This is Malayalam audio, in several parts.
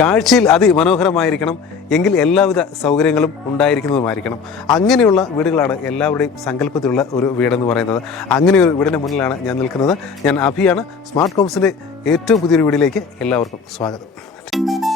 കാഴ്ചയിൽ അതിമനോഹരമായിരിക്കണം. എങ്കിൽ എല്ലാവിധ സൗകര്യങ്ങളും ഉണ്ടായിരിക്കുന്നതുമായിരിക്കണം. അങ്ങനെയുള്ള വീടുകളാണ് എല്ലാവരുടെയും സങ്കല്പത്തിലുള്ള ഒരു വീടെന്ന് പറയുന്നത്. അങ്ങനെ ഒരു വീടിന്റെ മുന്നിലാണ് ഞാൻ നിൽക്കുന്നത്. ഞാൻ അഭിയാണ്. സ്മാർട്ട് കോംസിന്റെ ഏറ്റവും പുതിയൊരു വീടിലേക്ക് എല്ലാവർക്കും സ്വാഗതം.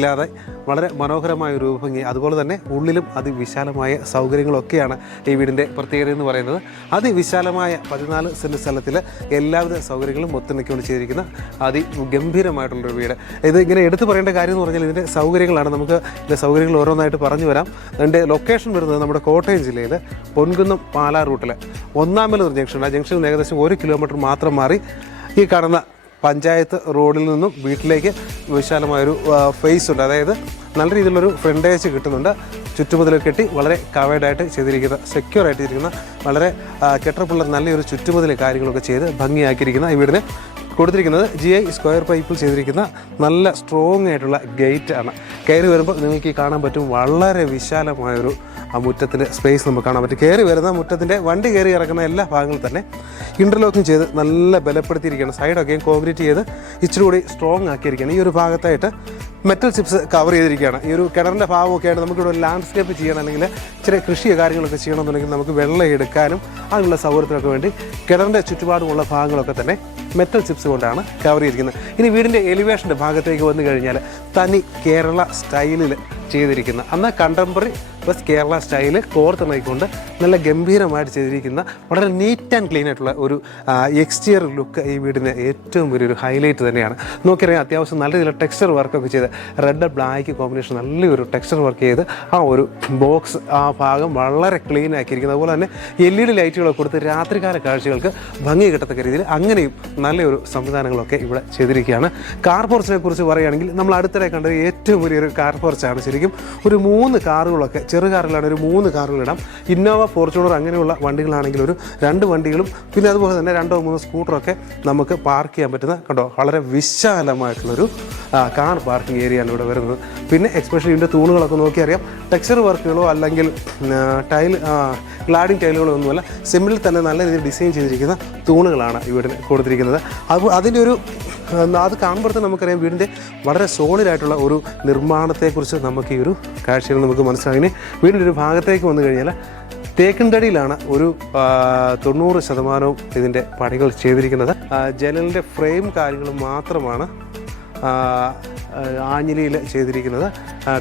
ഒന്നുമില്ലാതെ വളരെ മനോഹരമായ ഒരു രൂപഭംഗി അതുപോലെ തന്നെ ഉള്ളിലും അതിവിശാലമായ സൗകര്യങ്ങളൊക്കെയാണ് ഈ വീടിന്റെ പ്രത്യേകത എന്ന് പറയുന്നത്. അതിവിശാലമായ പതിനാല് സെന്റ് സ്ഥലത്തിൽ എല്ലാവിധ സൗകര്യങ്ങളും ഒത്തുനിൽക്കൊണ്ട് ചെയ്തിരിക്കുന്ന അതിഗംഭീരമായിട്ടുള്ളൊരു വീട്. ഇത് ഇങ്ങനെ എടുത്തു പറയേണ്ട കാര്യം എന്ന് പറഞ്ഞാൽ ഇതിന്റെ സൗകര്യങ്ങളാണ്. നമുക്ക് ഇതിന്റെ സൗകര്യങ്ങൾ ഓരോന്നായിട്ട് പറഞ്ഞു വരാം. അതിന്റെ ലൊക്കേഷൻ വരുന്നത് നമ്മുടെ കോട്ടയം ജില്ലയിൽ പൊൻകുന്നം പാലാ റൂട്ടിൽ ഒന്നാമത് ജംഗ്ഷൻ ആ ജംഗ്ഷനിൽ ഏകദേശം ഒരു കിലോമീറ്റർ മാത്രം മാറി ഈ കാണുന്ന പഞ്ചായത്ത് റോഡിൽ നിന്നും വീട്ടിലേക്ക് വിശാലമായൊരു ഫേസ് ഉണ്ട്. അതായത് നല്ല രീതിയിലുള്ളൊരു ഫ്രണ്ടേജ് കിട്ടുന്നുണ്ട്. ചുറ്റുമുതൽ കെട്ടി വളരെ കവേഡായിട്ട് ചെയ്തിരിക്കുന്ന സെക്യൂർ ആയിട്ട് ഇരിക്കുന്ന വളരെ കെട്ടപ്പുള്ള നല്ലൊരു ചുറ്റുമുതൽ കാര്യങ്ങളൊക്കെ ചെയ്ത് ഭംഗിയാക്കിയിരിക്കുന്ന ഈ വീടിന് കൊടുത്തിരിക്കുന്നത് ജി ഐ സ്ക്വയർ പൈപ്പിൽ ചെയ്തിരിക്കുന്ന നല്ല സ്ട്രോങ് ആയിട്ടുള്ള ഗേറ്റ് ആണ്. കയറി വരുമ്പോൾ നിങ്ങൾക്ക് കാണാൻ പറ്റും വളരെ വിശാലമായൊരു ആ മുറ്റത്തിന്റെ സ്പേസ് നമുക്ക് കാണാൻ പറ്റും. കയറി വരുന്ന മുറ്റത്തിന്റെ വണ്ടി കയറി ഇറക്കുന്ന എല്ലാ ഭാഗങ്ങളും തന്നെ ഇന്റർലോക്കിങ് ചെയ്ത് നല്ല ബലപ്പെടുത്തിയിരിക്കുകയാണ്. സൈഡൊക്കെയും കോൺക്രീറ്റ് ചെയ്ത് ഇച്ചിരി കൂടി സ്ട്രോങ് ആക്കിയിരിക്കുകയാണ്. ഈ ഒരു ഭാഗത്തായിട്ട് മെറ്റൽ ചിപ്സ് കവർ ചെയ്തിരിക്കുകയാണ്. ഈ ഒരു കിണറിന്റെ ഭാഗമൊക്കെയാണ് നമുക്കിവിടെ ലാൻഡ്സ്കേപ്പ് ചെയ്യണം അല്ലെങ്കിൽ ചെറിയ കൃഷിയോ കാര്യങ്ങളൊക്കെ ചെയ്യണമെന്നുണ്ടെങ്കിൽ നമുക്ക് വെള്ളം എടുക്കാനും അതിനുള്ള സൗകര്യത്തിനൊക്കെ വേണ്ടി കിണറിന്റെ ചുറ്റുപാടുമുള്ള ഭാഗങ്ങളൊക്കെ തന്നെ മെറ്റൽ ചിപ്സ് കൊണ്ടാണ് കവർ ചെയ്തിരിക്കുന്നത്. ഇനി വീടിന്റെ എലിവേഷന്റെ ഭാഗത്തേക്ക് വന്നു കഴിഞ്ഞാൽ തനി കേരള സ്റ്റൈലിൽ ചെയ്തിരിക്കുന്ന അന്ന് കണ്ടംപററി പ്ലസ് കേരള സ്റ്റൈൽ കോർത്ത് നയിക്കൊണ്ട് നല്ല ഗംഭീരമായിട്ട് ചെയ്തിരിക്കുന്ന വളരെ നീറ്റ് ആൻഡ് ക്ലീൻ ആയിട്ടുള്ള ഒരു എക്സ്റ്റീരിയർ ലുക്ക് ഈ വീടിന് ഏറ്റവും വലിയൊരു ഹൈലൈറ്റ് തന്നെയാണ്. നോക്കിയറിയാം അത്യാവശ്യം നല്ല രീതിയിൽ ടെക്സ്ചർ വർക്കൊക്കെ ചെയ്ത് റെഡ് ബ്ലാക്ക് കോമ്പിനേഷൻ നല്ലൊരു ടെക്സ്ചർ വർക്ക് ചെയ്ത് ആ ഒരു ബോക്സ് ആ ഭാഗം വളരെ ക്ലീൻ ആക്കിയിരിക്കുന്നത്. അതുപോലെ തന്നെ എൽ ഇ ഡി ലൈറ്റുകളൊക്കെ കൊടുത്ത് രാത്രികാല കാഴ്ചകൾക്ക് ഭംഗി കിട്ടത്തക്ക രീതിയിൽ അങ്ങനെയും നല്ലൊരു സംവിധാനങ്ങളൊക്കെ ഇവിടെ ചെയ്തിരിക്കുകയാണ്. കാർ പോർച്ചിനെ കുറിച്ച് പറയുകയാണെങ്കിൽ നമ്മൾ അടുത്തിടെ കണ്ടത് ഏറ്റവും വലിയൊരു കാർ പോർച്ചാണ് ശരിക്കും ഒരു മൂന്ന് കാറുകളൊക്കെ ചെറു കാറുകളാണെങ്കിൽ ഒരു മൂന്ന് കാറുകളിടാം ഇന്നോവ ഫോർച്യൂണർ അങ്ങനെയുള്ള വണ്ടികളാണെങ്കിൽ ഒരു രണ്ട് വണ്ടികളും പിന്നെ അതുപോലെ തന്നെ രണ്ടോ മൂന്നോ സ്കൂട്ടറൊക്കെ നമുക്ക് പാർക്ക് ചെയ്യാൻ പറ്റുന്ന കണ്ടോ വളരെ വിശാലമായിട്ടുള്ളൊരു കാർ പാർക്കിംഗ് ഏരിയയാണ് ഇവിടെ വരുന്നത്. പിന്നെ എക്സ്പെഷ്യലി ഇതിന്റെ തൂണുകളൊക്കെ നോക്കി അറിയാം. ടെക്സ്ചർ വർക്കുകളോ അല്ലെങ്കിൽ ടൈൽ ക്ലാഡിംഗ് ടൈലുകളോ ഒന്നുമല്ല. സിമ്പിളിൽ തന്നെ നല്ല രീതിയിൽ ഡിസൈൻ ചെയ്തിരിക്കുന്ന തൂണുകളാണ് ഇവിടെ കൊടുത്തിരിക്കുന്നത്. അപ്പോൾ അതിന്റെ ഒരു അത് കാണുമ്പോൾ നമുക്കറിയാം വീടിന്റെ വളരെ സോളിഡായിട്ടുള്ള ഒരു നിർമ്മാണത്തെക്കുറിച്ച് നമുക്ക് ഈ ഒരു കാഴ്ചയിൽ നമുക്ക് മനസ്സിലാകും വീടിന്റെ ഒരു ഭാഗത്തേക്ക് വന്നു കഴിഞ്ഞാൽ തേക്കിൻതടിയിലാണ് ഒരു തൊണ്ണൂറ് ശതമാനവും ഇതിന്റെ പണികൾ ചെയ്തിരിക്കുന്നത്. ജനലിന്റെ ഫ്രെയിം കാര്യങ്ങൾ മാത്രമാണ് ആഞ്ഞിലിയിൽ ചെയ്തിരിക്കുന്നത്.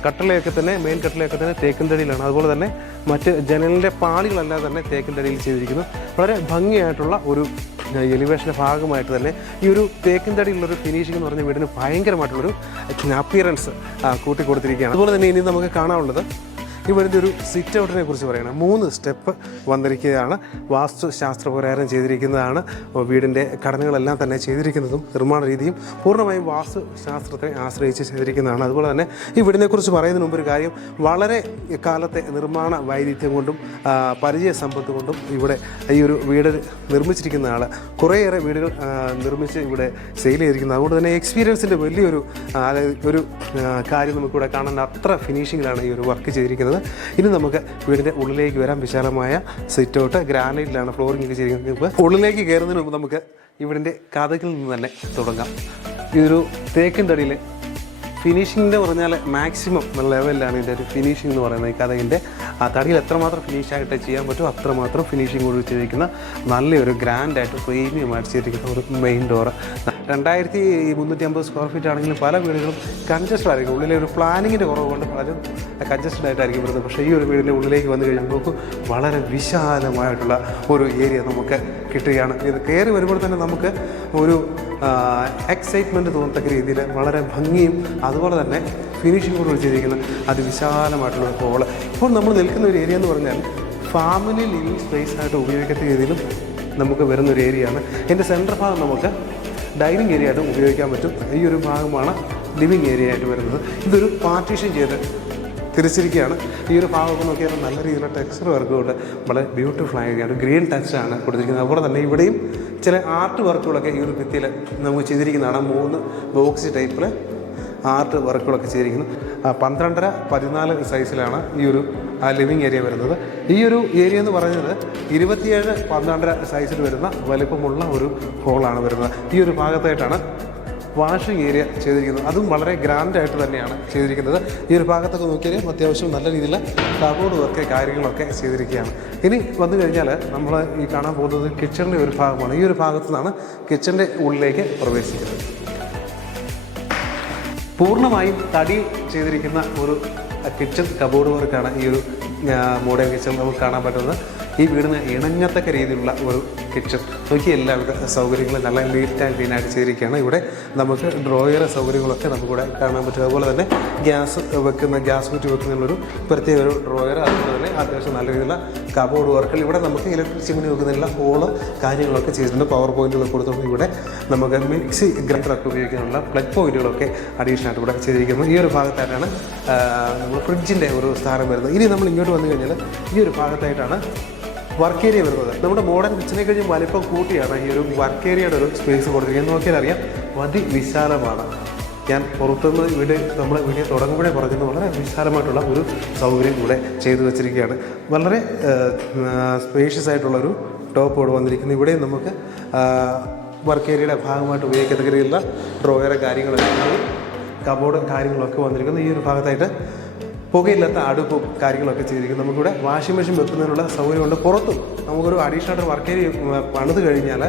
കട്ടളയൊക്കെ തന്നെ മെയിൻ കട്ടളയൊക്കെ തന്നെ തേക്കിൻതടിയിലാണ്. അതുപോലെ തന്നെ മറ്റ് ജനലിന്റെ പാളികളെല്ലാം തന്നെ തേക്കിൻതടിയിൽ ചെയ്തിരിക്കുന്നു. വളരെ ഭംഗിയായിട്ടുള്ള ഒരു എലിവേഷന്റെ ഭാഗമായിട്ട് തന്നെ ഈ ഒരു തേക്കിൻതടിയിലുള്ളൊരു ഫിനിഷിംഗ് എന്ന് പറഞ്ഞ വീടിന് ഭയങ്കരമായിട്ടുള്ളൊരു അപ്പിയറൻസ് കൂട്ടി കൊടുത്തിരിക്കുകയാണ് അതുപോലെ തന്നെ ഇനി നമുക്ക് കാണാനുള്ളത് ഇവിടുത്തെ ഒരു സിറ്റ് ഔട്ടിനെ കുറിച്ച് പറയണം മൂന്ന് സ്റ്റെപ്പ് വന്നിരിക്കുകയാണ്. വാസ്തുശാസ്ത്രപ്രകാരം ചെയ്തിരിക്കുന്നതാണ്. വീടിന്റെ ഘടനകളെല്ലാം തന്നെ ചെയ്തിരിക്കുന്നതും നിർമ്മാണ രീതിയും പൂർണമായും വാസ്തുശാസ്ത്രത്തെ ആശ്രയിച്ച് ചെയ്തിരിക്കുന്നതാണ്. അതുപോലെ തന്നെ ഈ വീടിനെ കുറിച്ച് പറയുന്നതിന് മുമ്പ് ഒരു കാര്യം വളരെ കാലത്തെ നിർമ്മാണ വൈവിധ്യം കൊണ്ടും പരിചയ സമ്പത്ത് കൊണ്ടും ഇവിടെ ഈ ഒരു വീട് നിർമ്മിച്ചിരിക്കുന്ന ആൾ കുറേയേറെ വീടുകൾ നിർമ്മിച്ച് ഇവിടെ സെയിൽ ചെയ്തിരിക്കുന്നത് അതുകൊണ്ട് തന്നെ എക്സ്പീരിയൻസിന്റെ വലിയൊരു ഒരു കാര്യം നമുക്കിവിടെ കാണാൻ അത്ര ഫിനിഷിങ്ങിലാണ് ഈ ഒരു വർക്ക് ചെയ്തിരിക്കുന്നത്. ഇനി നമുക്ക് വീടിന്റെ ഉള്ളിലേക്ക് വരാം. വിശാലമായ സിറ്റൗട്ട് ഗ്രാനൈറ്റിലാണ് ഫ്ലോറിംഗ് ഒക്കെ ചെയ്തിരിക്കുന്നത്. ഉള്ളിലേക്ക് കയറുന്നതിന് മുമ്പ് നമുക്ക് ഇവിടിന്റെ കഥകളിൽ നിന്ന് തന്നെ തുടങ്ങാം. ഇതൊരു തേക്കിൻ തടിയിൽ ഫിനിഷിംഗ് പറഞ്ഞാൽ മാക്സിമം ലെവലിലാണ് ഇതിന്റെ ഒരു ഫിനിഷിംഗ് എന്ന് പറയുന്നത്. ഈ കഥയിന്റെ ആ തടിയിൽ എത്രമാത്രം ഫിനിഷ് ആയിട്ട് ചെയ്യാൻ പറ്റുമോ അത്രമാത്രം ഫിനിഷിംഗ് കൂടി ചെയ്തിരിക്കുന്ന നല്ലൊരു ഗ്രാൻഡായിട്ട് പ്രീമിയമായിട്ട് ചെയ്തിരിക്കുന്ന ഒരു മെയിൻ ഡോർ രണ്ടായിരത്തി മുന്നൂറ്റി അമ്പത് സ്ക്വയർ ഫീറ്റ് ആണെങ്കിലും പല വീടുകളും കൺജസ്റ്റഡ് ആയിരിക്കും. ഉള്ളിലെ ഒരു പ്ലാനിങ്ങിന്റെ കുറവ് കൊണ്ട് പലരും കൺജസ്റ്റഡ് ആയിട്ടായിരിക്കും വരുന്നത്. പക്ഷേ ഈ ഒരു വീടിന്റെ ഉള്ളിലേക്ക് വന്നു കഴിഞ്ഞാൽ നമുക്ക് വളരെ വിശാലമായിട്ടുള്ള ഒരു ഏരിയ നമുക്ക് കിട്ടുകയാണ്. ഇത് കയറി വരുമ്പോൾ തന്നെ നമുക്ക് ഒരു എക്സൈറ്റ്മെന്റ് തോന്നത്തക്ക രീതിയിൽ വളരെ ഭംഗിയും അതുപോലെ തന്നെ ഫിനിഷിംഗ് കൂടെ വെച്ചിരിക്കുന്ന അതിവിശാലമായിട്ടുള്ള ഒരു ഹോൾ ഇപ്പോൾ നമ്മൾ നിൽക്കുന്ന ഒരു ഏരിയ എന്ന് പറഞ്ഞാൽ ഫാമിലി ലിവിങ് സ്പേസ് ആയിട്ട് ഉപയോഗിക്കത്ത രീതിയിലും നമുക്ക് വരുന്ന ഒരു ആണ്. എന്റെ സെന്റർ ഭാഗം നമുക്ക് ഡൈനിങ് ഏരിയ ആയിട്ട് ഉപയോഗിക്കാൻ പറ്റും. ഈ ഒരു ഭാഗമാണ് ലിവിങ് ഏരിയ ആയിട്ട് വരുന്നത്. ഇതൊരു പാർട്ടീഷൻ ചെയ്ത് തിരിച്ചിരിക്കുകയാണ്. ഈ ഒരു ഭാഗമൊക്കെ നോക്കിയാൽ നല്ല രീതിയിലുള്ള ടെക്സ്ചർ വർക്ക് കൊണ്ട് വളരെ ബ്യൂട്ടിഫുൾ ആയിരിക്കുകയാണ്. ഗ്രീൻ ടച്ചാണ് കൊടുത്തിരിക്കുന്നത്. അതുപോലെ തന്നെ ഇവിടെയും ചില ആർട്ട് വർക്കുകളൊക്കെ ഈ ഒരു ഭിത്തിയിൽ നമുക്ക് ചെയ്തിരിക്കുന്നതാണ്. മൂന്ന് ബോക്സ് ടൈപ്പിൽ ആർട്ട് വർക്കുകളൊക്കെ ചെയ്തിരിക്കുന്നു. പന്ത്രണ്ടര പതിനാല് സൈസിലാണ് ഈ ഒരു ലിവിങ് ഏരിയ വരുന്നത്. ഈ ഒരു ഏരിയ എന്ന് പറയുന്നത് ഇരുപത്തിയേഴ് പന്ത്രണ്ടര സൈസിൽ വരുന്ന വലിപ്പമുള്ള ഒരു ഹോളാണ് വരുന്നത്. ഈ ഒരു ഭാഗത്തായിട്ടാണ് വാഷിംഗ് ഏരിയ ചെയ്തിരിക്കുന്നത്. അതും വളരെ ഗ്രാൻഡായിട്ട് തന്നെയാണ് ചെയ്തിരിക്കുന്നത്. ഈ ഒരു ഭാഗത്തൊക്കെ നോക്കിയാൽ അത്യാവശ്യം നല്ല രീതിയിൽ കബോർഡ് വർക്ക് കാര്യങ്ങളൊക്കെ ചെയ്തിരിക്കുകയാണ്. ഇനി വന്നു കഴിഞ്ഞാൽ നമ്മൾ ഈ കാണാൻ പോകുന്നത് കിച്ചണിന്റെ ഒരു ഭാഗമാണ്. ഈ ഒരു ഭാഗത്തു നിന്നാണ് കിച്ചണിന്റെ ഉള്ളിലേക്ക് പ്രവേശിക്കുന്നത്. പൂർണമായും തടി ചെയ്തിരിക്കുന്ന ഒരു കിച്ചൺ കബോർഡ് വർക്കാണ് ഈ ഒരു മോഡേൺ കിച്ചൺ നമുക്ക് കാണാൻ പറ്റുന്നത്. ഈ വീടിന് ഇണങ്ങത്തക്ക രീതിയിലുള്ള ഒരു കിച്ചൺ നോക്കി എല്ലാവിധ സൗകര്യങ്ങളും നല്ല നീറ്റ് ആൻഡ് ക്ലീൻ ആയിട്ട് ചെയ്തിരിക്കുകയാണ്. ഇവിടെ നമുക്ക് ഡ്രോയർ സൗകര്യങ്ങളൊക്കെ നമുക്കിവിടെ കാണാൻ പറ്റും. അതുപോലെ തന്നെ ഗ്യാസ് വെക്കുന്ന ഗ്യാസ് കുറ്റി വെക്കുന്നതിനുള്ളൊരു പ്രത്യേക ഒരു ഡ്രോയർ അതുപോലെ തന്നെ അത്യാവശ്യം നല്ല രീതിയിലുള്ള കബോർഡ് വർക്കുകൾ ഇവിടെ നമുക്ക് ഇലക്ട്രിക് ചിമ്മിനി വെക്കുന്നതിനുള്ള ഹോൾ കാര്യങ്ങളൊക്കെ ചെയ്തിട്ടുണ്ട്. പവർ പോയിന്റുകൾ കൊടുത്തുകൊണ്ട് ഇവിടെ നമുക്ക് മിക്സി ഗ്രൈൻഡറൊക്കെ ഉപയോഗിക്കാനുള്ള പ്ലഗ് പോയിന്റുകളൊക്കെ അഡീഷണൽ ആയിട്ട് ഇവിടെ ചെയ്തിരിക്കുന്നു. ഈ ഒരു ഭാഗത്തായിട്ടാണ് നമ്മൾ ഫ്രിഡ്ജിന്റെ ഒരു സ്ഥാനം വരുന്നത്. ഇനി നമ്മൾ ഇങ്ങോട്ട് വന്നു കഴിഞ്ഞാൽ ഈ ഒരു ഭാഗത്തായിട്ടാണ് വർക്ക് ഏരിയ വരുന്നത്. നമ്മുടെ മോഡേൺ കിച്ചനെ കഴിഞ്ഞ് വലിപ്പം കൂട്ടിയാണ് ഈ ഒരു വർക്ക് ഏരിയയുടെ ഒരു സ്പേസ് കൊടുത്തിരിക്കുന്നത്. നോക്കിയാൽ അറിയാം അതിവിശാലമാണ് ഞാൻ പുറത്തുനിന്ന് വീട് നമ്മൾ വീട് തുടങ്ങുമ്പോഴേ പറഞ്ഞത് വളരെ വിശാലമായിട്ടുള്ള ഒരു സൗകര്യം കൂടെ ചെയ്തു വെച്ചിരിക്കുകയാണ്. വളരെ സ്പേഷ്യസ് ആയിട്ടുള്ളൊരു ടോപ്പ് ഇവിടെ വന്നിരിക്കുന്നു. ഇവിടെ നമുക്ക് വർക്ക് ഏരിയയുടെ ഭാഗമായിട്ട് ഉപയോഗിക്കത്തക്ക രീതിയിലുള്ള ഡ്രോയറും കാര്യങ്ങളൊക്കെ കബോർഡും കാര്യങ്ങളൊക്കെ വന്നിരിക്കുന്നു. ഈ ഒരു ഭാഗത്തായിട്ട് പുകയില്ലാത്ത അടുപ്പും കാര്യങ്ങളൊക്കെ ചെയ്തിരിക്കും നമുക്കിവിടെ വാഷിംഗ് മെഷീൻ വെക്കുന്നതിനുള്ള സൗകര്യമുണ്ട്. പുറത്തും നമുക്കൊരു അഡീഷണൽ ആയിട്ട് വർക്ക് ഏരിയ പണിത് കഴിഞ്ഞാൽ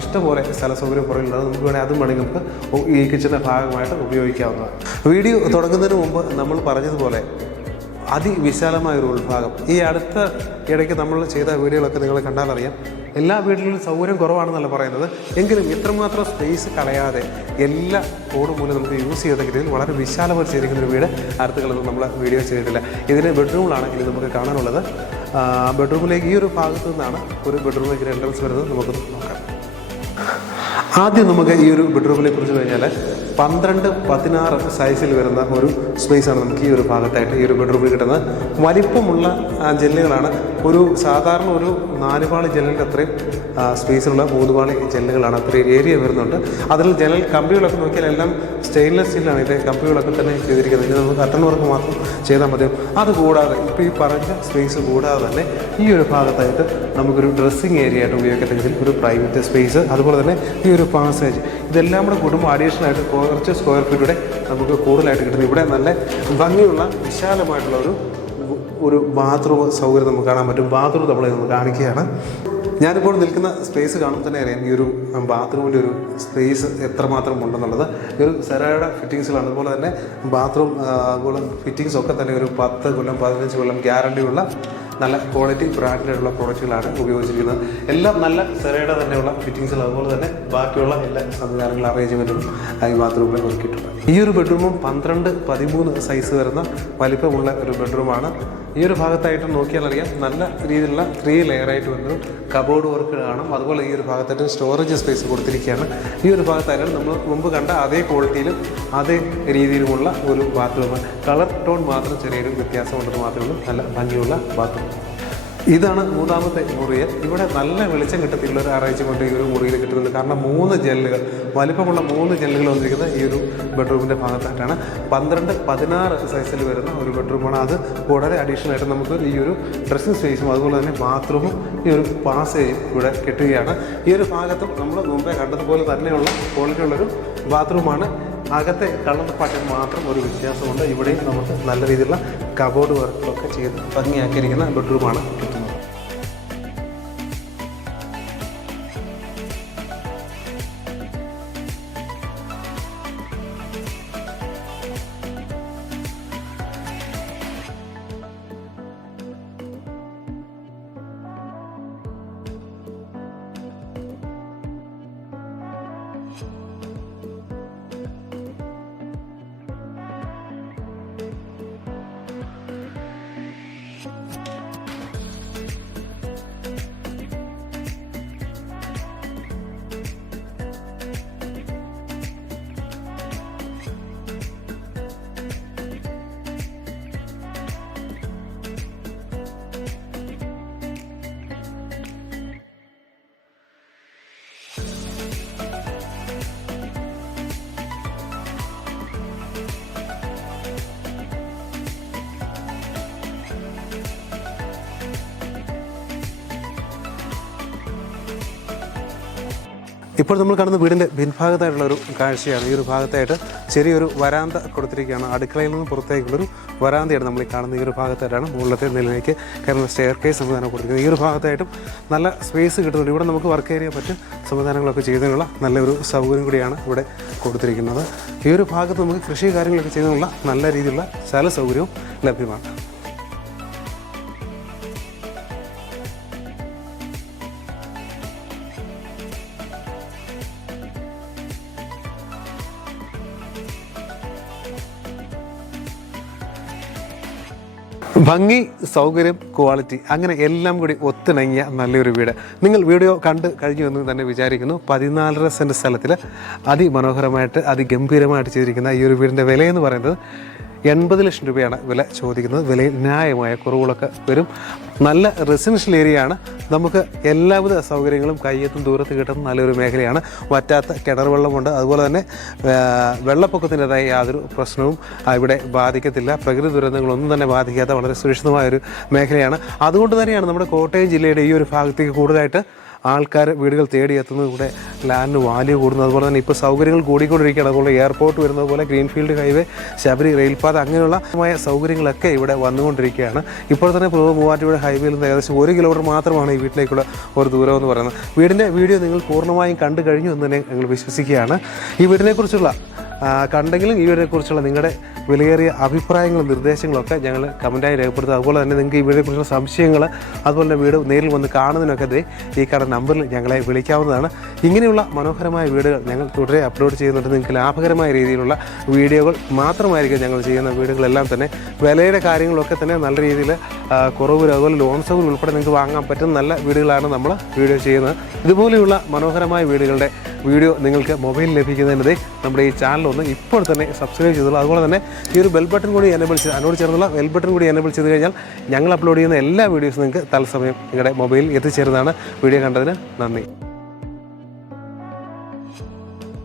ഇഷ്ടംപോലെ സ്ഥല സൗകര്യം പുറകിലുള്ളത് നമുക്ക് വേണേൽ അതും വേണമെങ്കിൽ നമുക്ക് ഈ കിച്ചന്റെ ഭാഗമായിട്ട് ഉപയോഗിക്കാവുന്നതാണ്. വീഡിയോ തുടങ്ങുന്നതിന് മുമ്പ് നമ്മൾ പറഞ്ഞതുപോലെ അതിവിശാലമായ ഒരു ഉൾഭാഗം. ഈ അടുത്ത ഇടയ്ക്ക് നമ്മൾ ചെയ്ത വീഡിയോകളൊക്കെ നിങ്ങൾ കണ്ടാലറിയാം. എല്ലാ വീടുകളിലും സൗകര്യം കുറവാണെന്നല്ല പറയുന്നത്. എങ്കിലും ഇത്രമാത്രം സ്പേസ് കളയാതെ എല്ലാ കോഡ് മൂലം നമുക്ക് യൂസ് ചെയ്ത രീതിയിൽ വളരെ വിശാലമായി ചെയ്തിരിക്കുന്ന ഒരു വീട് അടുത്തുകളൊന്നും നമ്മൾ വീഡിയോ ചെയ്തിട്ടില്ല. ഇതിന് ബെഡ്റൂമിലാണ് ഇനി നമുക്ക് കാണാനുള്ളത്. ബെഡ്റൂമിലേക്ക് ഈ ഒരു ഭാഗത്തു നിന്നാണ് ഒരു ബെഡ്റൂമിലേക്ക് എൻട്രൻസ് വരുന്നത്. നമുക്ക് നോക്കാം. ആദ്യം നമുക്ക് ഈ ഒരു ബെഡ്റൂമിനെ കുറിച്ച് കഴിഞ്ഞാൽ പന്ത്രണ്ട് പതിനാറ് സൈസിൽ വരുന്ന ഒരു സ്പേസാണ് നമുക്ക് ഈ ഒരു ഭാഗത്തായിട്ട് ഈ ഒരു ബെഡ്റൂമിൽ കിട്ടുന്നത്. വലിപ്പമുള്ള ജെല്ലുകളാണ് ഒരു സാധാരണ ഒരു നാല് പാളി ജനലിന്റെ അത്രയും സ്പേസിലുള്ള മൂന്ന് പാളി ജനലുകളാണ് അത്രയും ഏരിയ വരുന്നുണ്ട്. അതിൽ ജനൽ കമ്പികളൊക്കെ നോക്കിയാൽ എല്ലാം സ്റ്റെയിൻലെസ് സ്റ്റീലാണ് ഇതിന്റെ കമ്പികളൊക്കെ തന്നെ ചെയ്തിരിക്കുന്നത്. ഇനി നമുക്ക് കട്ടൺ വർക്ക് മാത്രം ചെയ്താൽ മതിയാവും അതുകൂടാതെ ഇപ്പോൾ ഈ പറഞ്ഞ സ്പേസ് കൂടാതെ തന്നെ ഈ ഒരു ഭാഗത്തായിട്ട് നമുക്കൊരു ഡ്രസ്സിങ് ഏരിയ ആയിട്ട് ഉപയോഗിക്കട്ടെങ്കിൽ ഒരു പ്രൈവറ്റ് സ്പേസ് അതുപോലെ തന്നെ ഈ ഒരു പാസേജ് ഇതെല്ലാം കൂടെ കുടുംബം അഡീഷണലായിട്ട് കുറച്ച് സ്ക്വയർ ഫീറ്റൂടെ നമുക്ക് കൂടുതലായിട്ട് കിട്ടുന്നു ഇവിടെ നല്ല ഭംഗിയുള്ള വിശാലമായിട്ടുള്ള ഒരു ഒരു ബാത്റൂം സൗകര്യം നമുക്ക് കാണാൻ പറ്റും. ബാത്റൂം ഒന്ന് കാണിക്കുകയാണ്. ഞാനിപ്പോൾ നിൽക്കുന്ന സ്പേസ് കാണുമ്പോൾ തന്നെ അറിയാം ഈ ഒരു ബാത്റൂമിന്റെ ഒരു സ്പേസ് എത്രമാത്രം ഉണ്ടെന്നുള്ളത്. ഒരു സെറയുടെ ഫിറ്റിങ്സുകളാണ് അതുപോലെ തന്നെ ബാത്റൂം അതുപോലെ ഫിറ്റിങ്സ് ഒക്കെ തന്നെ ഒരു പത്ത് കൊല്ലം പതിനഞ്ച് കൊല്ലം ഗ്യാരണ്ടിയുള്ള നല്ല ക്വാളിറ്റി ബ്രാൻഡായിട്ടുള്ള പ്രോഡക്റ്റുകളാണ് ഉപയോഗിച്ചിരിക്കുന്നത്. എല്ലാം നല്ല സെറയുടെ തന്നെയുള്ള ഫിറ്റിങ്സുകൾ അതുപോലെ തന്നെ ബാക്കിയുള്ള എല്ലാ സംവിധാനങ്ങളും അറേഞ്ച്മെന്റും ഈ ബാത്റൂമിൽ ഒരുക്കിയിട്ടുണ്ട്. ഈ ഒരു ബെഡ്റൂമും പന്ത്രണ്ട് പതിമൂന്ന് സൈസ് വരുന്ന വലിപ്പമുള്ള ഒരു ബെഡ്റൂമാണ് ഈ ഒരു ഭാഗത്തായിട്ട് നോക്കിയാൽ അറിയാം നല്ല രീതിയിലുള്ള ത്രീ ലെയറായിട്ട് വരുന്ന കബോർഡ് വർക്ക് കാണും. അതുപോലെ ഈ ഒരു ഭാഗത്തായിട്ട് സ്റ്റോറേജ് സ്പേസ് കൊടുത്തിരിക്കുകയാണ്. ഈ ഒരു ഭാഗത്തായാലും നമ്മൾ മുമ്പ് കണ്ട അതേ ക്വാളിറ്റിയിലും അതേ രീതിയിലുമുള്ള ഒരു ബാത്റൂം കളർ ടോൺ മാത്രം ചെറിയൊരു വ്യത്യാസം വ്യത്യാസമുണ്ടെന്ന് മാത്രമേ ഉള്ളൂ. നല്ല ഭംഗിയുള്ള ബാത്റൂം ഇതാണ് മൂന്നാമത്തെ മുറിയൽ. ഇവിടെ നല്ല വെളിച്ചം കിട്ടത്തില്ല ഒരു കൊണ്ട് ഈ ഒരു മുറിയിൽ കിട്ടുന്നുണ്ട് കാരണം മൂന്ന് ജെല്ലുകൾ വലിപ്പമുള്ള മൂന്ന് ജെല്ലുകൾ വന്നിരിക്കുന്നത് ഈ ഒരു ബെഡ്റൂമിന്റെ ഭാഗത്തായിട്ടാണ്. പന്ത്രണ്ട് പതിനാറ് സൈസിൽ വരുന്ന ഒരു ബെഡ്റൂമാണ് അത്. കൂടാതെ അഡീഷണൽ ആയിട്ട് നമുക്ക് ഈ ഒരു ഡ്രസ്സിംഗ് സ്പേസും അതുപോലെ തന്നെ ബാത്റൂമും ഈ ഒരു പാസേജും ഇവിടെ കിട്ടുകയാണ്. ഈ ഒരു ഭാഗത്തും നമ്മൾ മുമ്പേ കണ്ടതുപോലെ തന്നെയുള്ള ക്വാളിറ്റി ഉള്ളൊരു ബാത്റൂമാണ്. അകത്തെ കളർ മാത്രം ഒരു വ്യത്യാസമുണ്ട്. ഇവിടെയും നമുക്ക് നല്ല രീതിയിലുള്ള കബോർഡ് വർക്കുകളൊക്കെ ചെയ്ത് ഭംഗിയാക്കിയിരിക്കുന്ന ബെഡ്റൂമാണ്. കിട്ടുന്നത് ഇപ്പോൾ നമ്മൾ കാണുന്ന വീടിന്റെ പിൻഭാഗത്തായിട്ടുള്ള ഒരു കാഴ്ചയാണ്. ഈ ഒരു ഭാഗത്തായിട്ട് ചെറിയൊരു വരാന്ത കൊടുത്തിരിക്കുകയാണ്. അടുക്കളയിൽ നിന്ന് പുറത്തേക്കുള്ളൊരു വരാന്തയാണ് നമ്മൾ ഈ കാണുന്ന ഈ ഒരു ഭാഗത്തായിട്ടാണ് മുകളിലത്തെ നിലയിലേക്ക് കയറുന്ന സ്റ്റെയർ കേസ് സംവിധാനം കൊടുത്തിരിക്കുന്നത്. ഈ ഒരു ഭാഗത്തായിട്ടും നല്ല സ്പേസ് കിട്ടുന്നുണ്ട്. ഇവിടെ നമുക്ക് വർക്ക് ഏരിയ പറ്റും. സംവിധാനങ്ങളൊക്കെ ചെയ്തതിനുള്ള നല്ലൊരു സൗകര്യം കൂടിയാണ് ഇവിടെ കൊടുത്തിരിക്കുന്നത്. ഈ ഒരു ഭാഗത്ത് നമുക്ക് കൃഷി കാര്യങ്ങളൊക്കെ ചെയ്തതിനുള്ള നല്ല രീതിയിലുള്ള സ്ഥല സൗകര്യവും ലഭ്യമാണ്. ഭംഗി സൗകര്യം ക്വാളിറ്റി അങ്ങനെ എല്ലാം കൂടി ഒത്തിണങ്ങിയ നല്ലൊരു വീട്. നിങ്ങൾ വീഡിയോ കണ്ട് കഴിഞ്ഞു എന്ന് തന്നെ വിചാരിക്കുന്നു. പതിനാലര സെന്റ് സ്ഥലത്തിൽ അതിമനോഹരമായിട്ട് അതിഗംഭീരമായിട്ട് ചെയ്തിരിക്കുന്ന ഈ ഒരു വീടിന്റെ വിലയെന്ന് പറയുന്നത് എൺപത് ലക്ഷം രൂപയാണ് വില ചോദിക്കുന്നത്. വിലയിൽ ന്യായമായ കുറവുകളൊക്കെ വരും. നല്ല റെസിഡൻഷ്യൽ ഏരിയയാണ് നമുക്ക് എല്ലാവിധ സൗകര്യങ്ങളും കയ്യെത്തും ദൂരത്ത് കിട്ടുന്ന നല്ലൊരു മേഖലയാണ്. വറ്റാത്ത കിണർ വെള്ളമുണ്ട്. അതുപോലെ തന്നെ വെള്ളപ്പൊക്കത്തിന്റെതായ യാതൊരു പ്രശ്നവും ഇവിടെ ബാധിക്കത്തില്ല. പ്രകൃതി ദുരന്തങ്ങളൊന്നും തന്നെ ബാധിക്കാത്ത വളരെ സുരക്ഷിതമായൊരു മേഖലയാണ്. അതുകൊണ്ട് തന്നെയാണ് നമ്മുടെ കോട്ടയം ജില്ലയുടെ ഈ ഒരു ഭാഗത്തേക്ക് കൂടുതലായിട്ട് ആൾക്കാർ വീടുകൾ തേടി എത്തുന്നത് കൂടെ ലാൻഡിന് വാല്യൂ കൂടുന്നു. അതുപോലെ തന്നെ ഇപ്പോൾ സൗകര്യങ്ങൾ കൂടിക്കൊണ്ടിരിക്കുകയാണ്. അതുപോലെ എയർപോർട്ട് വരുന്നത് പോലെ ഗ്രീൻഫീൽഡ് ഹൈവേ ശബരി റെയിൽപാത അങ്ങനെയുള്ള സൗകര്യങ്ങളൊക്കെ ഇവിടെ വന്നുകൊണ്ടിരിക്കുകയാണ്. ഇപ്പോൾ തന്നെ പൂർവ മൂവാറ്റുപുഴ ഹൈവേയിൽ നിന്ന് ഏകദേശം ഒരു കിലോമീറ്റർ മാത്രമാണ് ഈ വീട്ടിലേക്കുള്ള ഒരു ദൂരം എന്ന് പറയുന്നത്. വീടിന്റെ വീഡിയോ നിങ്ങൾ പൂർണമായും കണ്ടു കഴിഞ്ഞു എന്ന് തന്നെ ഞങ്ങൾ വിശ്വസിക്കുകയാണ്. ഈ വീടിനെക്കുറിച്ചുള്ള കണ്ടെങ്കിലും ഈ വീടിനെക്കുറിച്ചുള്ള നിങ്ങളുടെ വിലയേറിയ അഭിപ്രായങ്ങളും നിർദ്ദേശങ്ങളൊക്കെ ഞങ്ങൾ കമന്റായി രേഖപ്പെടുത്തുക അതുപോലെ തന്നെ നിങ്ങൾക്ക് ഈ വീടിനെക്കുറിച്ചുള്ള സംശയങ്ങൾ അതുപോലെ തന്നെ വീട് നേരിൽ വന്ന് കാണുന്നതിനൊക്കെ ഈ കട നമ്പറിൽ ഞങ്ങളെ വിളിക്കാവുന്നതാണ്. ഇങ്ങനെയുള്ള മനോഹരമായ വീടുകൾ ഞങ്ങൾ തുടരെ അപ്ലോഡ് ചെയ്യുന്നുണ്ട്. നിങ്ങൾക്ക് ലാഭകരമായ രീതിയിലുള്ള വീഡിയോകൾ മാത്രമായിരിക്കും ഞങ്ങൾ ചെയ്യുന്ന വീടുകളെല്ലാം തന്നെ. വിലയുടെ കാര്യങ്ങളൊക്കെ തന്നെ നല്ല രീതിയിൽ കുറവ് അതുപോലെ ലോൺ സൗകര്യം ഉൾപ്പെടെ നിങ്ങൾക്ക് വാങ്ങാൻ പറ്റുന്ന നല്ല വീടുകളാണ് നമ്മൾ വീഡിയോ ചെയ്യുന്നത്. ഇതുപോലെയുള്ള മനോഹരമായ വീടുകളുടെ വീഡിയോ നിങ്ങൾക്ക് മൊബൈലിൽ ലഭിക്കുന്നതിന് നമ്മുടെ ഈ ചാനൽ ഒന്ന് ഇപ്പോൾ തന്നെ സബ്സ്ക്രൈബ് ചെയ്തോളൂ. അതുപോലെ തന്നെ ഈ ഒരു ബെൽ ബട്ടൺ കൂടി എനേബിൾ ചെയ്ത് അതിനോട് ചേർന്നുള്ള ബെൽ ബട്ടൺ കൂടി എനേബിൾ ചെയ്ത് കഴിഞ്ഞാൽ ഞങ്ങൾ അപ്ലോഡ് ചെയ്യുന്ന എല്ലാ വീഡിയോസും നിങ്ങൾക്ക് തത്സമയം നിങ്ങളുടെ മൊബൈലിൽ എത്തിച്ചേരുന്നതാണ്. വീഡിയോ കണ്ടതിന് നന്ദി.